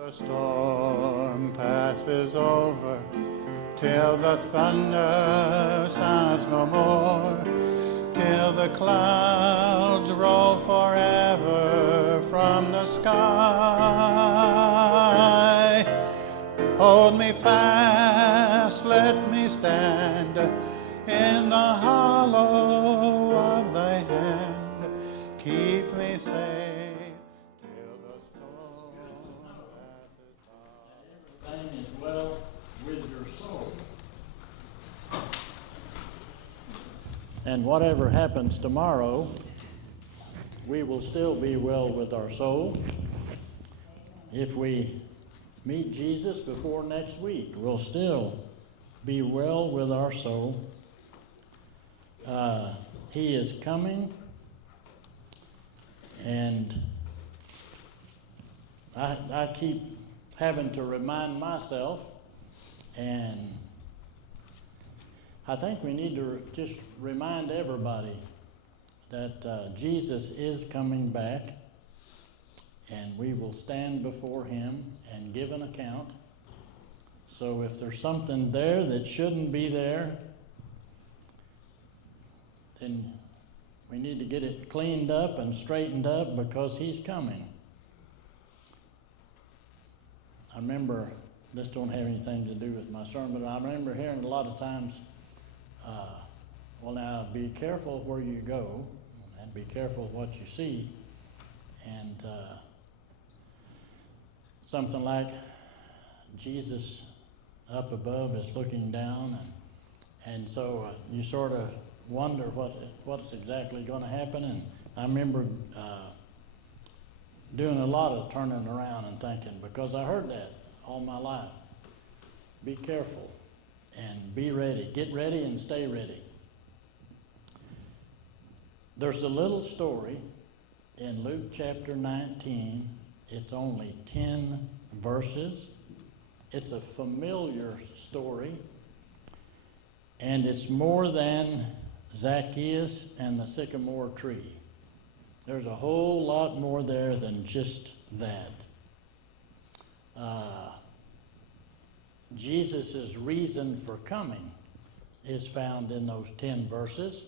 The storm passes over, till the thunder sounds no more, till the clouds roll forever from the sky. Hold me fast, let me stand in the hollow of thy hand. Keep me safe till the storm passes by. Everything is well with your soul. And whatever happens tomorrow, we will still be well with our soul. If we meet Jesus before next week, we'll still be well with our soul. He is coming, and I keep having to remind myself, and I think we need to just remind everybody that Jesus is coming back, and we will stand before him and give an account. So if there's something there that shouldn't be there, then we need to get it cleaned up and straightened up, because he's coming. I remember, this don't have anything to do with my sermon, but I remember hearing a lot of times, well, now be careful where you go, and be careful what you see, and something like Jesus up above is looking down, and so you sort of wonder what's exactly going to happen. And I remember doing a lot of turning around and thinking, because I heard that all my life, be careful and be ready. Get ready and stay ready. There's a little story in Luke chapter 19. It's only 10 verses. It's a familiar story, and it's more than Zaccheus and the sycamore tree. There's a whole lot more there than just that. Jesus' reason for coming is found in those 10 verses.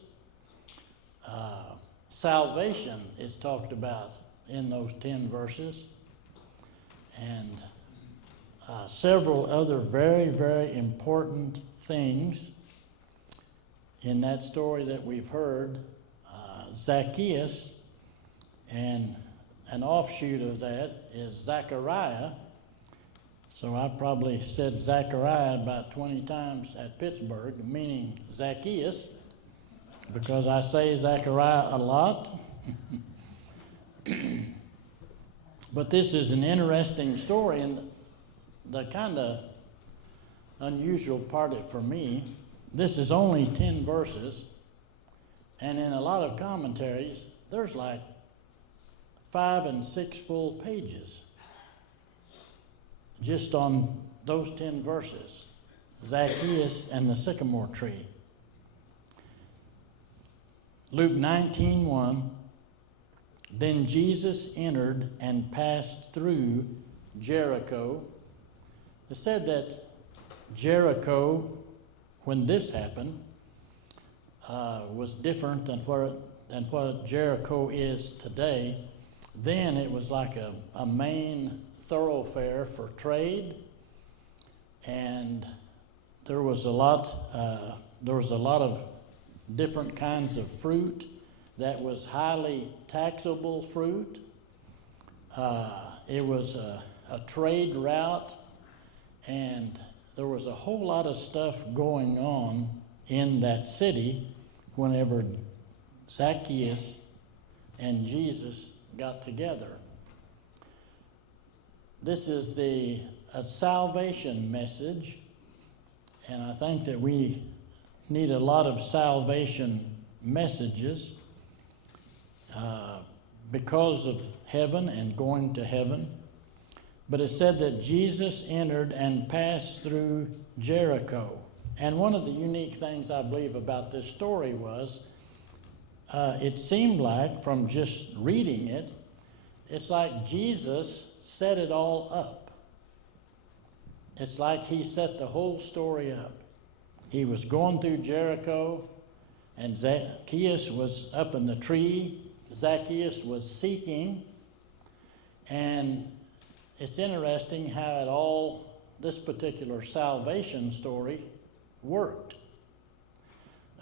Salvation is talked about in those 10 verses. And several other very, very important things in that story that we've heard. Zaccheus, and an offshoot of that is Zechariah. So I probably said Zechariah about 20 times at Pittsburgh, meaning Zaccheus, because I say Zechariah a lot. But this is an interesting story, and the kind of unusual part for me, this is only 10 verses, and in a lot of commentaries, there's like 5 and 6 full pages just on those 10 verses, Zaccheus and the sycamore tree. Luke 19:1, then Jesus entered and passed through Jericho. It said that Jericho, when this happened, was different than what Jericho is today. Then it was like a main thoroughfare for trade, and there was a lot of different kinds of fruit that was highly taxable fruit. It was a trade route, and there was a whole lot of stuff going on in that city whenever Zaccheus and Jesus got together. This is a salvation message, and I think that we need a lot of salvation messages because of heaven and going to heaven. But it said that Jesus entered and passed through Jericho. And one of the unique things I believe about this story was it seemed like, from just reading it, it's like Jesus set it all up. it's like he set the whole story up. He was going through Jericho, and Zaccheus was up in the tree. Zaccheus was seeking, and it's interesting how this particular salvation story worked.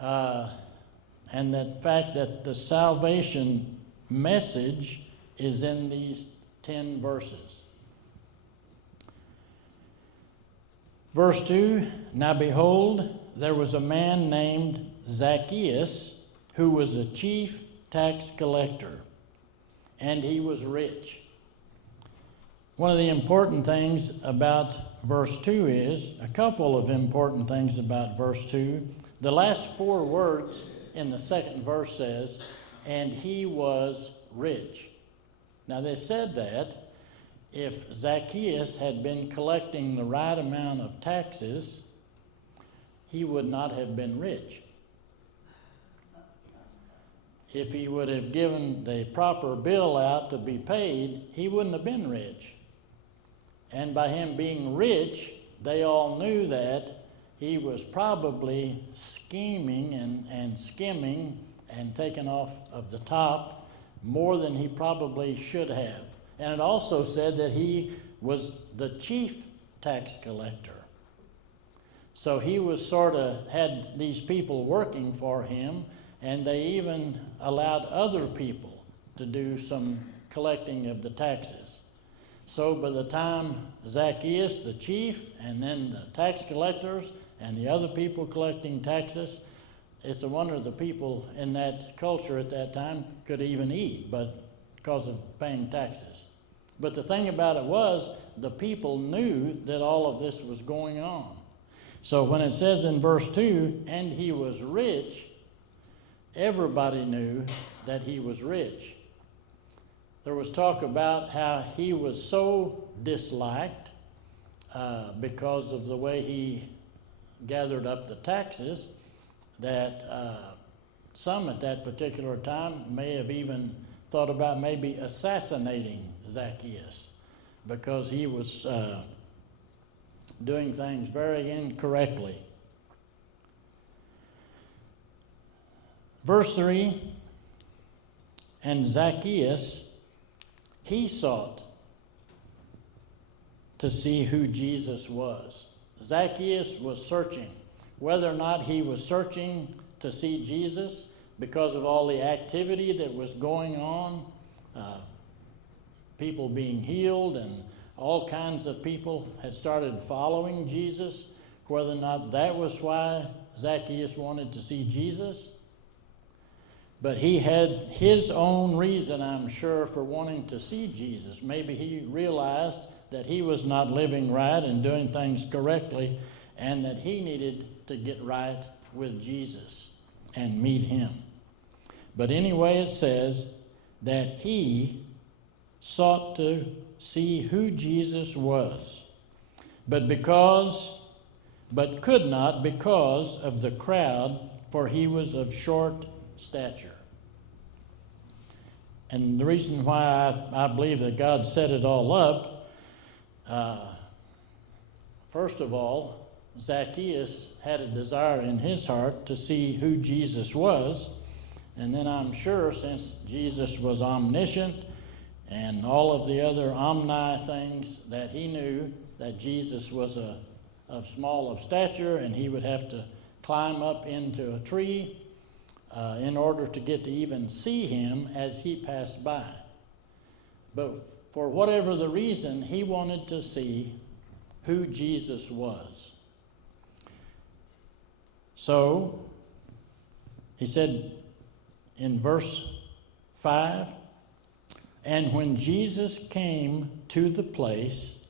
And the fact that the salvation message is in these 10 verses. Verse 2, now behold, there was a man named Zaccheus who was a chief tax collector, and he was rich. One of the important things about verse 2 is, a couple of important things about verse 2. The last 4 words in the second verse says, and he was rich. Now they said that if Zaccheus had been collecting the right amount of taxes, he would not have been rich. If he would have given the proper bill out to be paid, he wouldn't have been rich. And by him being rich, they all knew that he was probably scheming and skimming and taking off of the top more than he probably should have. And it also said that he was the chief tax collector. So he was sort of had these people working for him, and they even allowed other people to do some collecting of the taxes. So by the time Zaccheus, the chief, and then the tax collectors and the other people collecting taxes, it's a wonder the people in that culture at that time could even eat, but because of paying taxes. But the thing about it was, the people knew that all of this was going on. So when it says in verse 2, and he was rich, everybody knew that he was rich. There was talk about how he was so disliked because of the way he gathered up the taxes that some at that particular time may have even thought about maybe assassinating Zaccheus because he was doing things very incorrectly. Verse 3, and Zaccheus, he sought to see who Jesus was. Zaccheus was searching. Whether or not he was searching to see Jesus because of all the activity that was going on, people being healed and all kinds of people had started following Jesus, whether or not that was why Zaccheus wanted to see Jesus. But he had his own reason, I'm sure, for wanting to see Jesus. Maybe he realized that he was not living right and doing things correctly, and that he needed to get right with Jesus and meet him. But anyway, it says that he sought to see who Jesus was, but could not because of the crowd, for he was of short stature. And the reason why I believe that God set it all up, first of all, Zaccheus had a desire in his heart to see who Jesus was. And then I'm sure since Jesus was omniscient and all of the other omni things, that he knew that Jesus was of small of stature and he would have to climb up into a tree in order to get to even see him as he passed by. But for whatever the reason, he wanted to see who Jesus was. So, he said in verse 5, and when Jesus came to the place,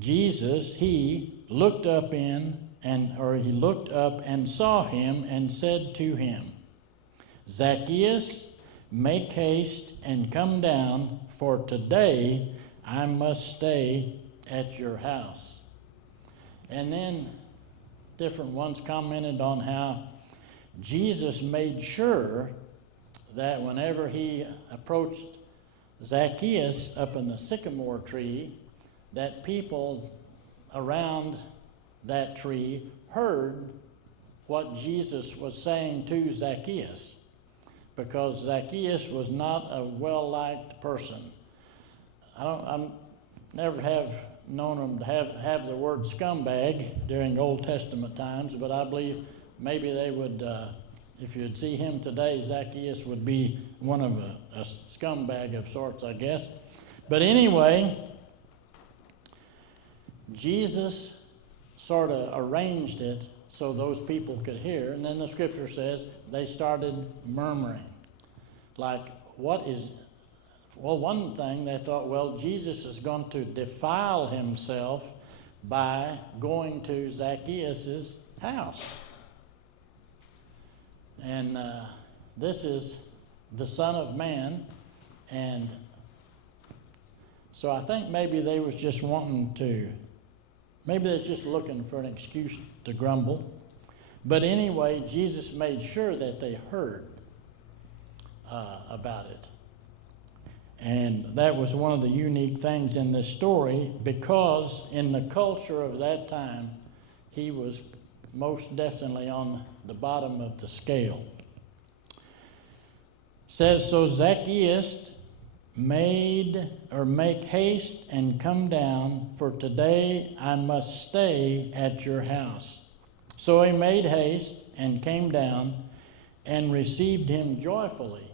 he looked up and saw him and said to him, Zaccheus, make haste and come down, for today I must stay at your house. And then different ones commented on how Jesus made sure that whenever he approached Zaccheus up in the sycamore tree, that people around that tree heard what Jesus was saying to Zaccheus, because Zaccheus was not a well-liked person. I never have known them to have the word scumbag during Old Testament times, but I believe maybe they would, if you'd see him today, Zaccheus would be one of a scumbag of sorts, I guess. But anyway, Jesus sort of arranged it so those people could hear, and then the scripture says they started murmuring. Like, one thing they thought, well, Jesus is going to defile himself by going to Zaccheus' house. And this is the Son of Man, and so I think maybe they was just maybe they're just looking for an excuse to grumble. But anyway, Jesus made sure that they heard about it. And that was one of the unique things in this story, because in the culture of that time, he was most definitely on the bottom of the scale. It says, so Zaccheus make haste and come down, for today I must stay at your house. So he made haste and came down and received him joyfully.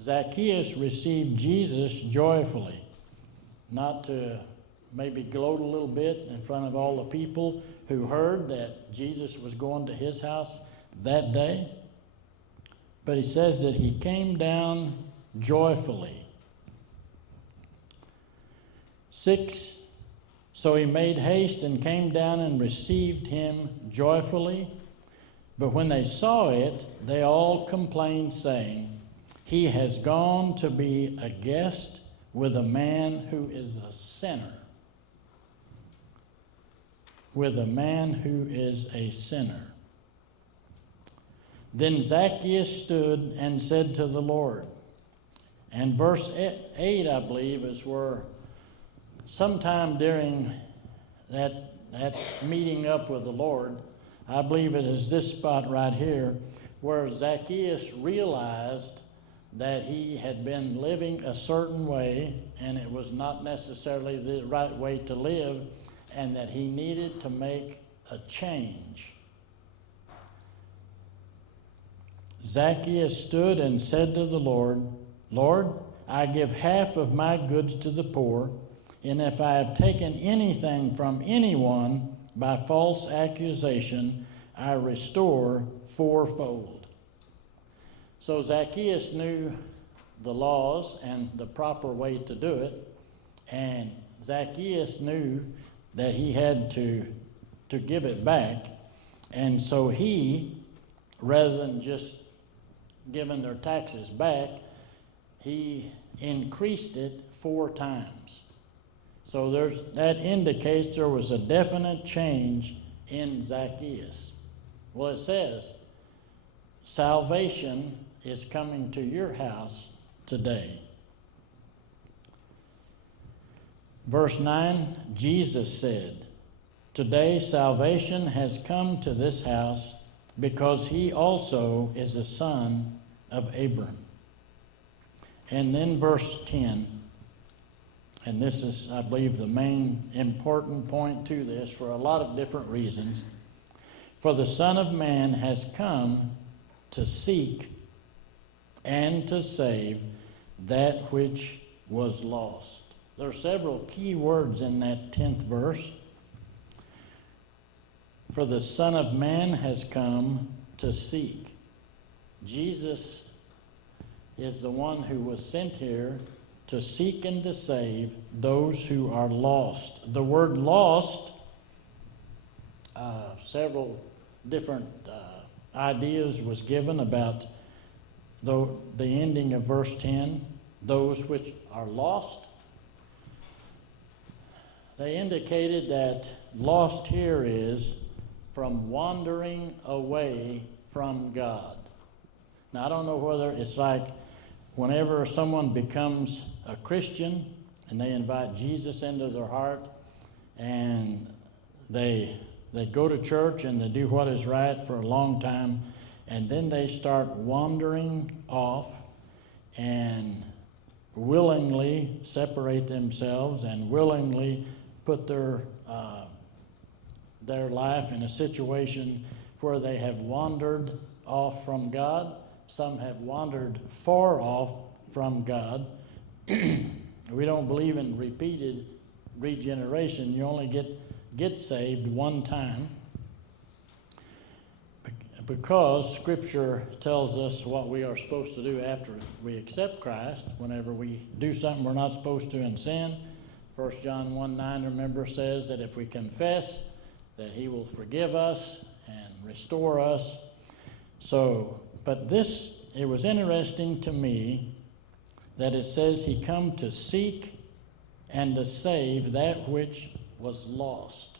Zaccheus received Jesus joyfully, not to maybe gloat a little bit in front of all the people who heard that Jesus was going to his house that day, but he says that he came down joyfully. 6, so he made haste and came down and received him joyfully. But when they saw it, they all complained, saying, he has gone to be a guest with a man who is a sinner. With a man who is a sinner. Then Zaccheus stood and said to the Lord. And verse 8, I believe, is where sometime during that meeting up with the Lord, I believe it is this spot right here, where Zaccheus realized that he had been living a certain way, and it was not necessarily the right way to live, and that he needed to make a change. Zaccheus stood and said to the Lord, Lord, I give half of my goods to the poor, and if I have taken anything from anyone by false accusation, I restore fourfold. So Zaccheus knew the laws and the proper way to do it, and Zaccheus knew that he had to give it back, and so he, rather than just giving their taxes back, he increased it 4 times. So that indicates there was a definite change in Zaccheus. Well, it says, salvation is coming to your house today. Verse 9, Jesus said, today salvation has come to this house, because he also is a son of Abraham. And then verse 10, and this is, I believe, the main important point to this for a lot of different reasons. For the Son of Man has come to seek and to save that which was lost. There are several key words in that 10th verse. For the Son of Man has come to seek. Jesus is the one who was sent here to seek and to save those who are lost. The word lost, several different ideas was given about the ending of verse 10, those which are lost. They indicated that lost here is from wandering away from God. Now, I don't know whether it's like whenever someone becomes a Christian and they invite Jesus into their heart, and they go to church and they do what is right for a long time, and then they start wandering off and willingly separate themselves and willingly put their life in a situation where they have wandered off from God. Some have wandered far off from God. We don't believe in repeated regeneration. You only get saved one time, because Scripture tells us what we are supposed to do after we accept Christ. Whenever we do something we're not supposed to in sin, 1 John 1:9, remember, says that if we confess, that He will forgive us and restore us. So, but this, it was interesting to me that it says He come to seek and to save that which was lost.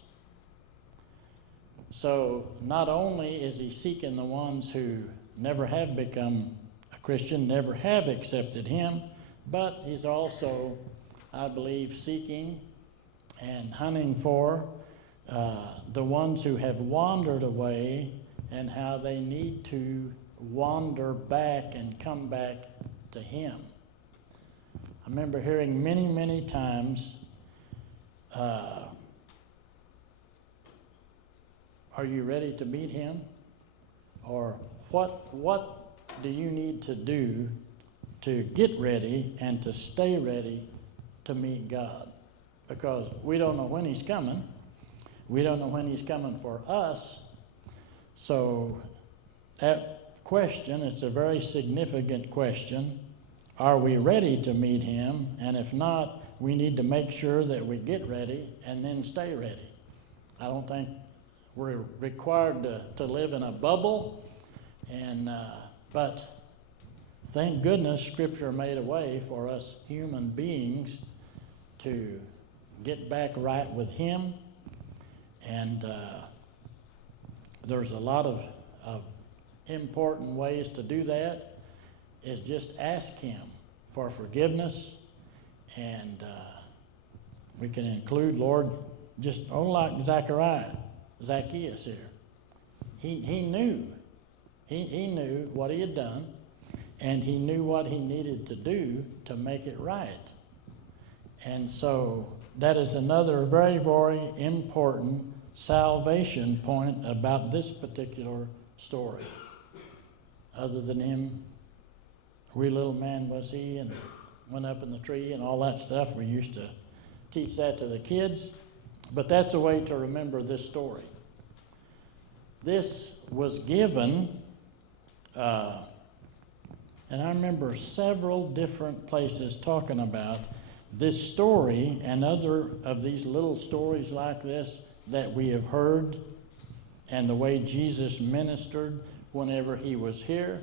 So not only is He seeking the ones who never have become a Christian, never have accepted Him, but He's also, I believe, seeking and hunting for the ones who have wandered away and how they need to wander back and come back to Him. I remember hearing many, many times, are you ready to meet Him? Or what do you need to do to get ready and to stay ready to meet God? Because we don't know when He's coming. We don't know when He's coming for us. So that question, it's a very significant question. Are we ready to meet Him? And if not, we need to make sure that we get ready and then stay ready. I don't think we're required to live in a bubble, but thank goodness Scripture made a way for us human beings to get back right with Him. And there's a lot of important ways to do that. Is just ask Him for forgiveness, and we can include, Lord, just like Zaccheus here. He knew what he had done, and he knew what he needed to do to make it right. And so that is another very, very important salvation point about this particular story. Other than him, wee little man was he, and went up in the tree and all that stuff. We used to teach that to the kids. But that's a way to remember this story. This was given, and I remember several different places talking about this story and other of these little stories like this that we have heard, and the way Jesus ministered whenever He was here,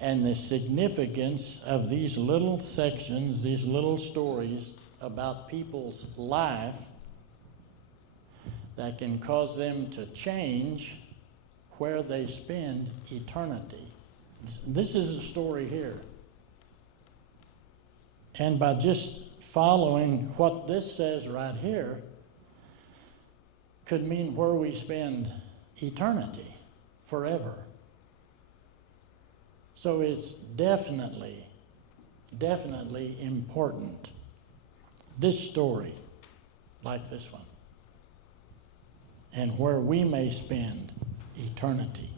and the significance of these little sections, these little stories about people's life that can cause them to change where they spend eternity. This is a story here. And by just following what this says right here, could mean where we spend eternity forever. So it's definitely important. This story, like this one, and where we may spend eternity.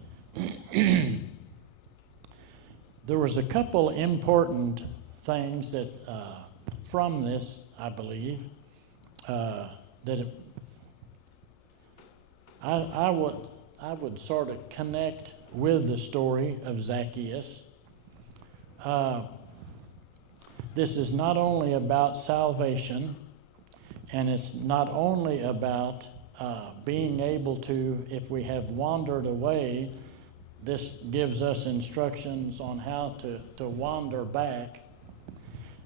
There was a couple important things that from this, I believe, that I would sort of connect with the story of Zaccheus. This is not only about salvation, and it's not only about being able to, if we have wandered away, this gives us instructions on how to wander back.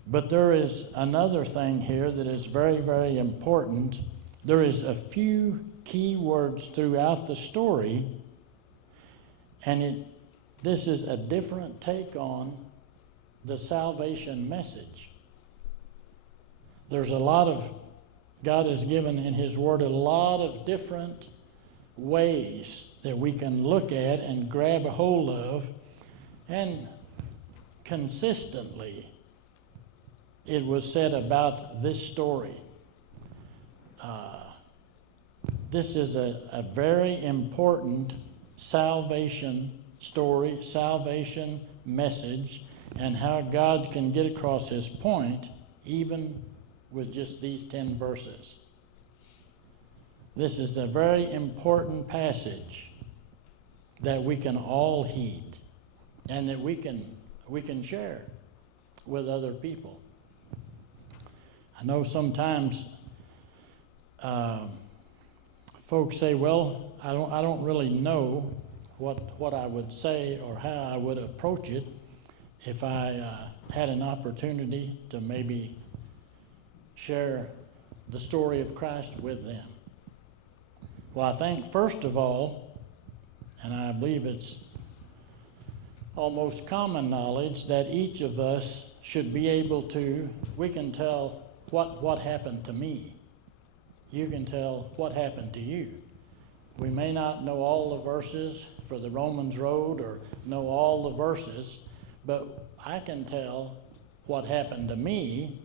But there is another thing here that is very, very important. There is a few key words throughout the story, and this is a different take on the salvation message. There's a lot of God has given in His Word a lot of different ways that we can look at and grab a hold of, and consistently it was said about this story. This is a very important salvation story, salvation message, and how God can get across His point even with just these 10 verses. This is a very important passage that we can all heed and that we can share with other people. I know sometimes folks say, well, I don't really know what I would say or how I would approach it if I had an opportunity to maybe share the story of Christ with them. Well, I think first of all, and I believe it's almost common knowledge, that each of us should be able to, we can tell what happened to me. You can tell what happened to you. We may not know all the verses for the Romans Road or know all the verses, but I can tell what happened to me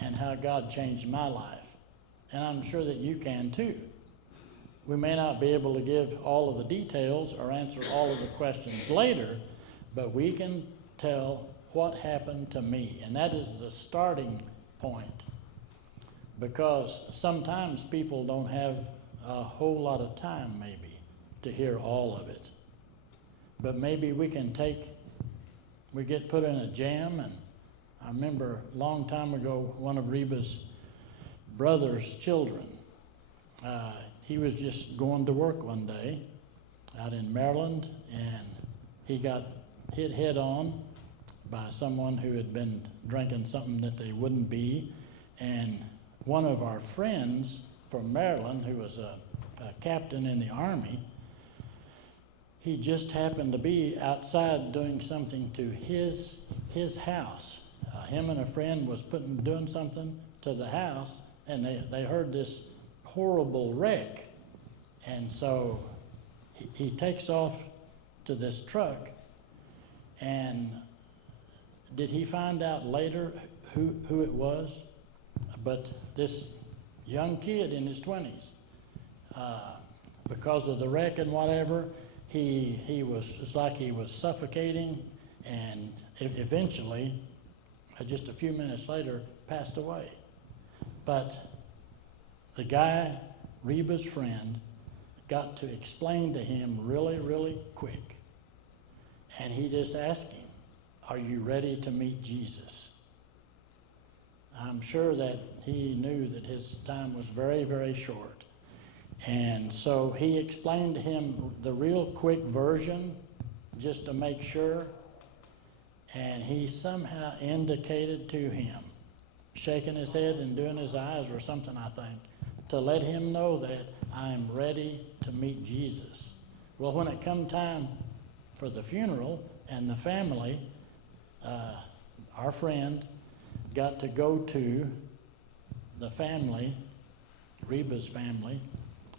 and how God changed my life. And I'm sure that you can too. We may not be able to give all of the details or answer all of the questions later, but we can tell what happened to me. And that is the starting point. Because sometimes people don't have a whole lot of time maybe to hear all of it. But maybe we get put in a jam. And I remember a long time ago, one of Reba's brother's children, he was just going to work one day out in Maryland, and he got hit head on by someone who had been drinking something that they wouldn't be. And one of our friends from Maryland, who was a captain in the Army, he just happened to be outside doing something to his house. Him and a friend was doing something to the house, and they heard this horrible wreck. And so he takes off to this truck, and did he find out later who it was? But this young kid in his 20s, because of the wreck and whatever, it's like he was suffocating, and eventually, just a few minutes later, passed away. But the guy, Reba's friend, got to explain to him really, really quick. And he just asked him, "Are you ready to meet Jesus?" I'm sure that he knew that his time was very, very short. And so he explained to him the real quick version just to make sure. And he somehow indicated to him, shaking his head and doing his eyes or something, I think, to let him know that I'm ready to meet Jesus. Well, when it come time for the funeral and the family, our friend got to go to the family, Reba's family,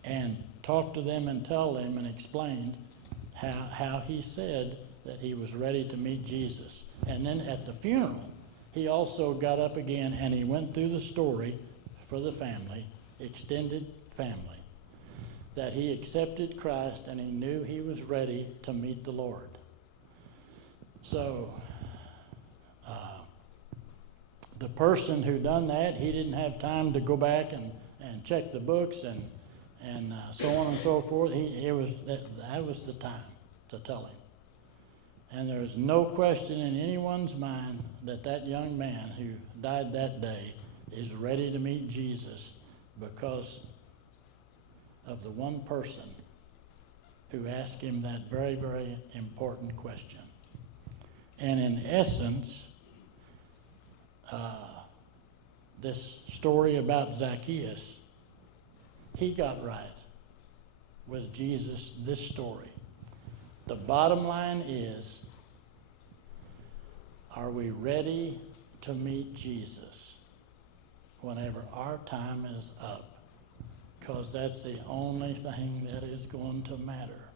and talk to them and tell them and explain how he said that he was ready to meet Jesus. And then at the funeral, he also got up again and he went through the story for the family, extended family, that he accepted Christ and he knew he was ready to meet the Lord. So the person who done that, he didn't have time to go back and check the books and so on and so forth. That was the time to tell him. And there's no question in anyone's mind that young man who died that day is ready to meet Jesus because of the one person who asked him that very, very important question. And in essence, this story about Zaccheus, he got right with Jesus, this story. The bottom line is, are we ready to meet Jesus? whenever our time is up, because that's the only thing that is going to matter.